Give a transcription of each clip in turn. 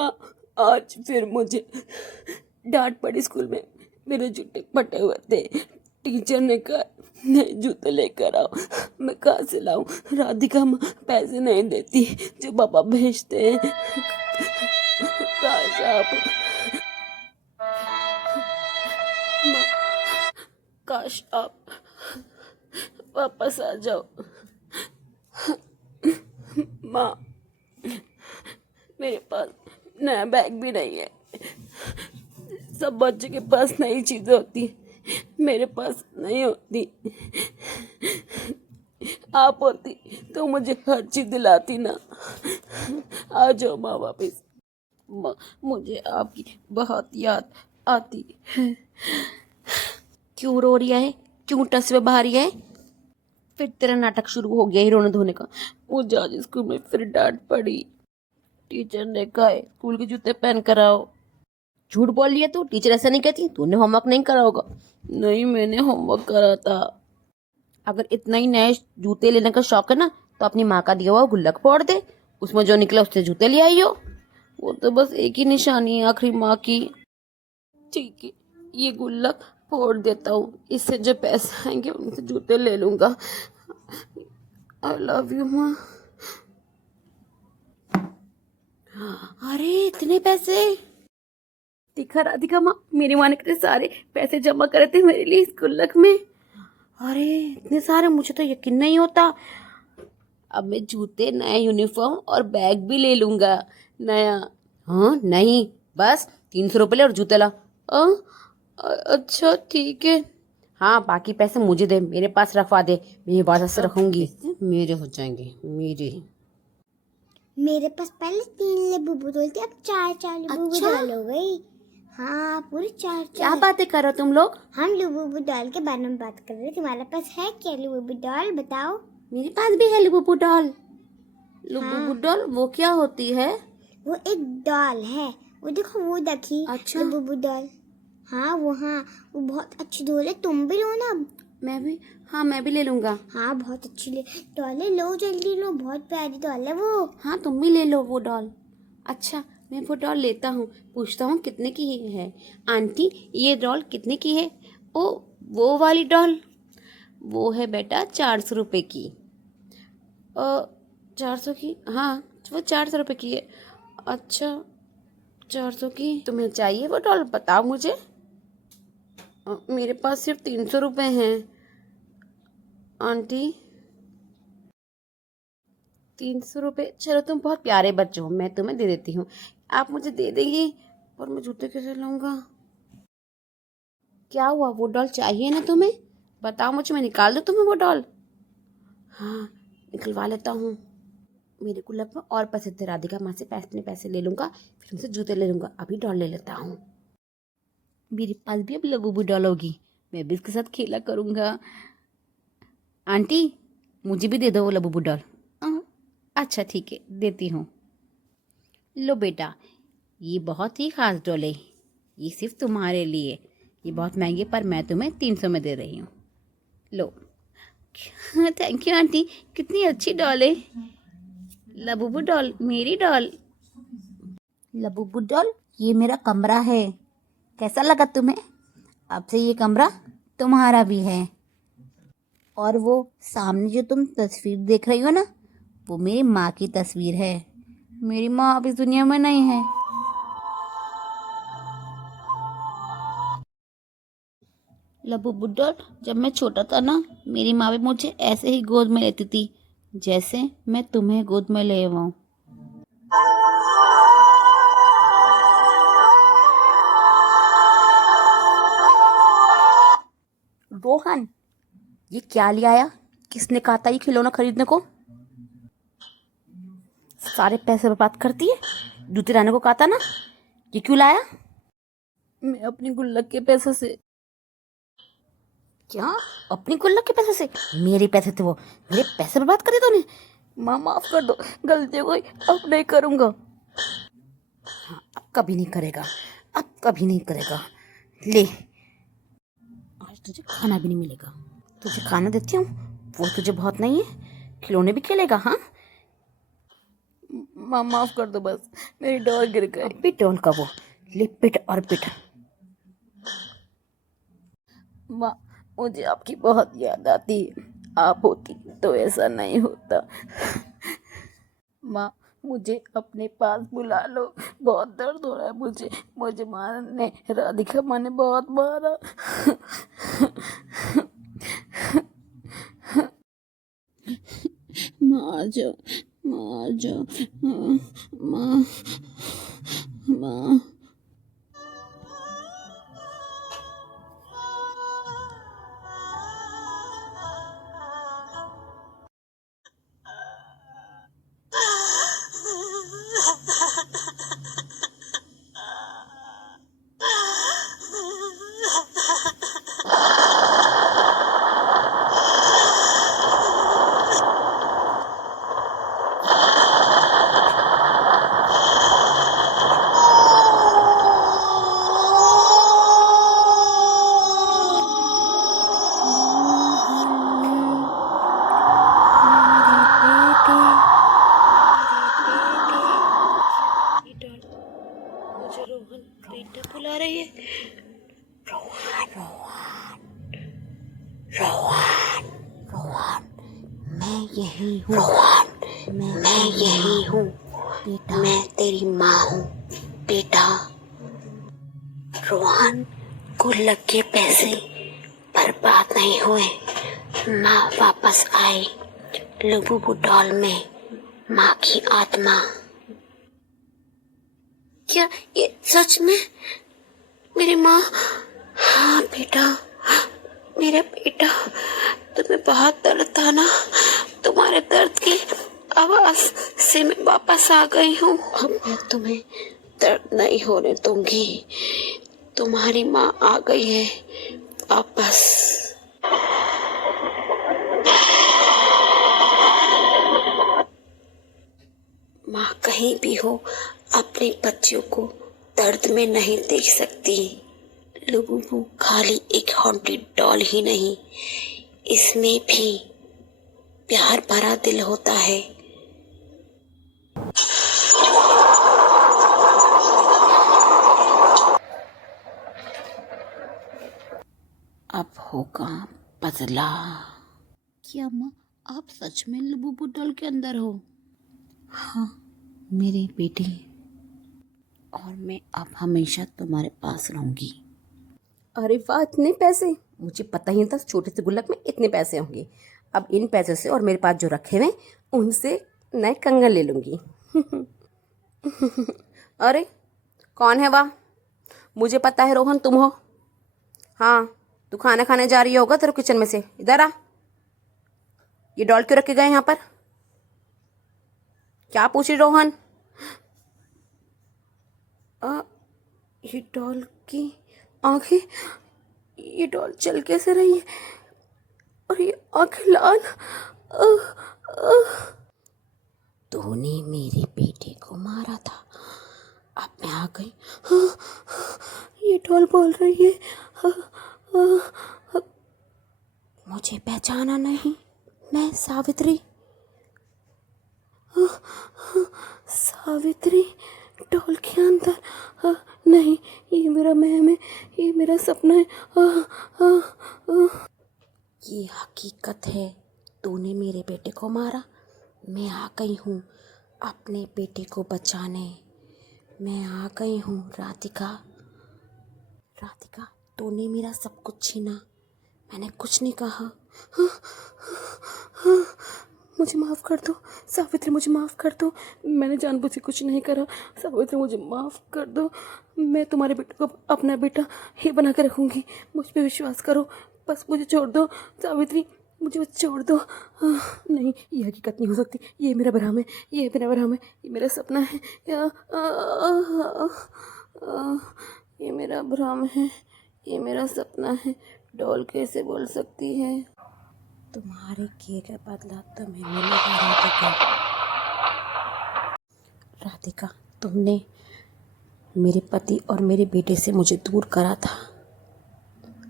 माँ, आज फिर मुझे डांट पड़ी स्कूल में। मेरे जूते फटे हुए थे। टीचर ने कहा नए जूते लेकर आओ। मैं कहाँ से लाऊं? राधिका माँ पैसे नहीं देती जो पापा भेजते हैं। काश आप माँ, काश आप वापस आ जाओ। माँ, मेरे पास नया बैग भी नहीं है। सब बच्चों के पास नई चीजें होती, मेरे पास नहीं होती। आप होती तो मुझे हर चीज दिलाती ना। आ जाओ माँ वापिस। माँ, मुझे आपकी बहुत याद आती है। क्यों रो रही है? क्यों टस में बहा रही है? फिर तेरा नाटक शुरू हो गया ही रोने धोने का। मुझे आज स्कूल में फिर डांट पड़ी। टीचर ने कहा है स्कूल के जूते पहन कर आओ। झूठ बोल रही है तू। टीचर ऐसा नहीं कहती। तूने होमवर्क नहीं करा होगा। नहीं, मैंने होमवर्क करा था। अगर इतना ही नए जूते लेने का शौक है ना तो अपनी माँ का दिया हुआ गुल्लक फोड़ दे। उसमें जो निकला उससे जूते ले आई हो। वो तो बस एक ही निशानी है आखिरी माँ की। ठीक है, ये गुल्लक फोड़ देता हूँ। इससे जो पैसे आएंगे उनसे जूते ले लूंगा। आई लव यू माँ। अरे इतने पैसे! दिखा राधिका माँ, मेरी माँ ने कितने सारे पैसे जमा करे थे मेरे लिए इस गुल्लक में। अरे इतने सारे! मुझे तो यकीन नहीं होता। अब मैं जूते, नया यूनिफॉर्म और बैग भी ले लूंगा नया। हाँ नहीं, बस 300 रुपये ले और जूते ला। अच्छा ठीक है। हाँ, बाकी पैसे मुझे दे, मेरे पास रखवा दे। मैं हिफाजत से रखूंगी। मेरे हो जाएंगे मेरे। मेरे पास पहले 3 लबूबू डॉल थे, अब 4 लबूबू अच्छा? डॉल हो गई। हाँ, पूरे 4। क्या बातें कर रहे हो तुम लोग? हम लबूबू डॉल के बारे में बात कर रहे हैं। तुम्हारे पास है क्या लबूबू डॉल? बताओ। मेरे पास भी है लुबुबु डॉल। लुबुबु हाँ। डॉल वो क्या होती है? वो एक डॉल है। वो देखो, वो देखी। अच्छा। Labubu doll. हाँ, वो बहुत अच्छी डॉल है। तुम भी लो ना। मैं भी ले लूंगा। हाँ, बहुत अच्छी डॉल है। लो जल्दी लो, बहुत प्यारी डॉल है वो। हाँ, तुम भी ले लो वो डॉल। अच्छा, मैं वो डॉल लेता हूँ। पूछता हूँ कितने की है। आंटी, ये डॉल कितने की है? ओ, वो वाली डॉल? वो है बेटा 400 रुपये की। 400 की? हाँ, वो 400 रुपये की है। अच्छा, 400 की। तुम्हें चाहिए वो डॉल? बताओ मुझे। मेरे पास सिर्फ 300 रुपये हैं आंटी। 300 रुपये? चलो, तुम बहुत प्यारे बच्चे हो, मैं तुम्हें दे देती हूँ। आप मुझे दे देंगी? और मैं जूते कैसे लाऊंगा? क्या हुआ, वो डॉल चाहिए ना तुम्हें? बताओ मुझे, मैं निकाल दूँ तुम्हें वो डॉल? हाँ, निकलवा लेता हूँ। मेरे गुल्लक में और पैसे थे। राधिका माँ से पैसे ले लूँगा, फिर उनसे जूते ले लूँगा। अभी डॉल ले लेता हूँ। मेरे पास भी अब लबूबू डॉल होगी, मैं भी इसके साथ खेला करूँगा। आंटी, मुझे भी दे दो वो लबूबू डॉल। अच्छा ठीक है, देती हूँ। लो बेटा, ये बहुत ही खास डॉल है। ये सिर्फ तुम्हारे लिए। ये बहुत महंगी, पर मैं तुम्हें 300 में दे रही हूँ। लो। थैंक यू आंटी, कितनी अच्छी डॉल है। लबूबू डॉल, मेरी डॉल। लबूबू डॉल, ये मेरा कमरा है। कैसा लगा तुम्हें? अब से ये कमरा तुम्हारा भी है। और वो सामने जो तुम तस्वीर देख रही हो ना, वो मेरी माँ की तस्वीर है। मेरी माँ अब इस दुनिया में नहीं है। लबूबू डॉल, जब मैं छोटा था ना, मेरी माँ भी मुझे ऐसे ही गोद में लेती थी, जैसे मैं तुम्हें गोद में ले आऊँ। रोहन, ये क्या ले आया? किसने कहा था ये खिलौना खरीदने को? सारे पैसे बर्बाद करती है। जूते लाने को कहा था ना, ये क्यों लाया? मैं अपनी गुल्लक के पैसे से। क्या? अपनी गुल्लक के पैसे से? मेरे पैसे थे वो। मेरे पैसे बर्बाद करे तूने। माँ माफ कर दो, गलती हो गई, अब नहीं करूँगा। अब कभी नहीं करेगा। अब कभी नहीं करेगा। ले, आज तुझे खाना भी नहीं मिलेगा। तुझे खाना देती हूँ, वो तुझे बहुत नहीं है। खिलौने भी खेलेगा? हाँ, माँ माफ कर दो, बस मेरी डॉल गिर गई। पिट डॉल का वो, ले पिट और पिट। माँ मुझे आपकी बहुत याद आती है, आप होती तो ऐसा नहीं होता। माँ मुझे अपने पास बुला लो, बहुत दर्द हो रहा है मुझे। मुझे माँ ने, राधिका माँ ने बहुत मारा। माँ आ जाओ, माँ आ जाओ, माँ माँ। मुझे रोहन बेटा बुला रही है। रोहन रोहन रोहन रोहन, मैं यही हूँ। रोहन मैं यही हूँ बेटा, मैं तेरी माँ हूँ बेटा। रोहन गुल्लक के पैसे बर्बाद नहीं हुए, माँ वापस आई। लुबुबु डॉल में माँ की आत्मा। क्या ये सच में मेरी माँ? हाँ बेटा, मेरा बेटा, तुम्हें बहुत दर्द था ना, तुम्हारे दर्द की आवाज से मैं वापस आ गई हूँ। अब मैं तुम्हें दर्द नहीं होने दूंगी, तुम्हारी माँ आ गई है वापस। माँ कहीं भी हो अपने बच्चों को दर्द में नहीं देख सकती। लुबुबु खाली एक हॉन्टेड डॉल ही नहीं, इसमें भी प्यार भरा दिल होता है। अब होगा बदला। क्या माँ आप सच में लुबुबु डॉल के अंदर हो? हाँ मेरे बेटे, और मैं अब हमेशा तुम्हारे पास रहूंगी। अरे वाह, इतने पैसे! मुझे पता ही नहीं था छोटे से गुल्लक में इतने पैसे होंगे। अब इन पैसों से और मेरे पास जो रखे हुए उनसे नए कंगन ले लूंगी। अरे कौन है वह? मुझे पता है रोहन तुम हो। हाँ तू खाना खाने जा रही होगा तेरे किचन में से। इधर आ। ये डॉल क्यों रखे गए यहाँ पर? क्या पूछ रही रोहन? ये डॉल की आंखें, ये डॉल चल कैसे रही है और ये आंखें लाल? तूने मेरे बेटे को मारा था, अब मैं आ गई। ये डॉल बोल रही है, मुझे पहचाना नहीं? मैं सावित्री। सावित्री डॉल के अंदर? नहीं, ये मेरा महम है, ये मेरा सपना है। ये हकीकत है, तूने मेरे बेटे को मारा। मैं आ गई हूँ अपने बेटे को बचाने। मैं आ गई हूँ राधिका। राधिका तूने मेरा सब कुछ छीना, मैंने कुछ नहीं कहा। मुझे माफ़ कर दो सावित्री, मुझे माफ़ कर दो। मैंने जानबूझ के कुछ नहीं करा सावित्री, मुझे माफ़ कर दो। मैं तुम्हारे बेटे को अपना बेटा ही बना के रखूँगी, मुझ पे विश्वास करो। बस मुझे छोड़ दो सावित्री, मुझे छोड़ दो। नहीं, ये हकीकत नहीं हो सकती। ये मेरा भ्रम है, ये मेरा भ्रम है, ये मेरा सपना है। ये मेरा भ्रम है, ये मेरा सपना है। डॉल कैसे बोल सकती है? तुम्हारे किए का बदला तुम्हें मिलेगा राधिका। राधिका तुमने मेरे पति और मेरे बेटे से मुझे दूर करा था,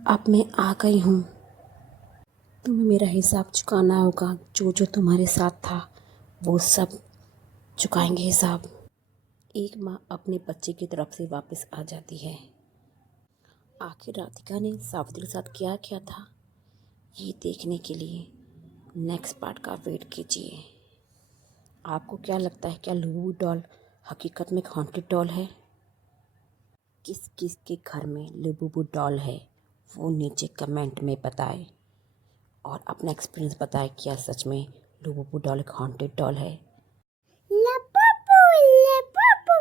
अब मैं आ गई हूँ। तुम्हें मेरा हिसाब चुकाना होगा। जो जो तुम्हारे साथ था वो सब चुकाएंगे हिसाब। एक माँ अपने बच्चे की तरफ से वापस आ जाती है। आखिर राधिका ने सावित्री के साथ क्या किया था, ये देखने के लिए नेक्स्ट पार्ट का वेट कीजिए। आपको क्या लगता है, क्या लूबू डॉल हकीकत में एक हॉन्टेड डॉल है? किस किस के घर में लूबू डॉल है वो नीचे कमेंट में बताएं और अपना एक्सपीरियंस बताएं, क्या सच में लूबू डॉल एक हॉन्टेड डॉल है? लबाबू, लबाबू,